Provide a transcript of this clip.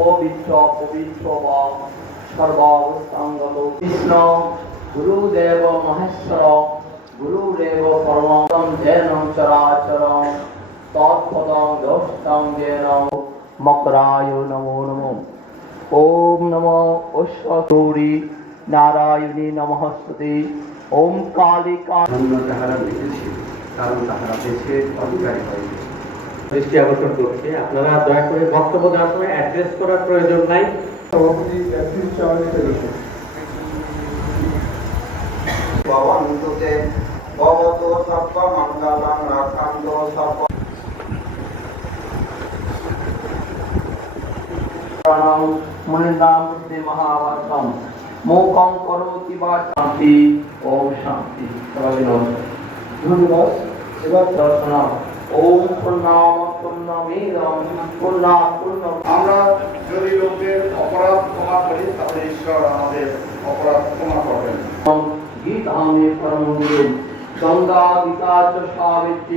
অপবিত্র পবিত্র বা সর্বাবস্থাঙ্গত কৃষ্ণ গুরুদেব মহেশ্বর গুরুদেব পরমং যেন চরাচরং তৎপদং দোষ্টং যেন মকরায় নমো নমো। ওম নমো অশ্বতৌরি নারায়ণী নমস্তুতে। ওম কালিকা তাহারা লিখেছে, কারণ তাহারা দেশে অধিকারী হয়েছে। দৃষ্টি আকর্ষণ করছি, আপনারা দয়া করে বক্তব্য দেওয়ার সময় অ্যাড্রেস করার প্রয়োজন নাই। সভাপতি ব্যাপ্তির চাওয়ানি ফেলোশিপ। ভবন্তুতে ভবতু সর্বমঙ্গলং রাক্ষান্তু সর্ব মুনিনাম বুদ্ধি মহাবর্তম মোকং করোতি বা শান্তি। ওম শান্তি। সবাই নমস্কার। ধন্যবাদ। এবার দর্শন ওম পূর্ণাম পূর্ণমিদং পূর্ণাৎ পূর্ণম। আমরা যদি লোকের অপরাধ ক্ষমা করি তাহলে ঈশ্বর আমাদের অপরাধ ক্ষমা করবেন। গীতামে পরম গুরু গঙ্গা গীতা চ সাবিত্রী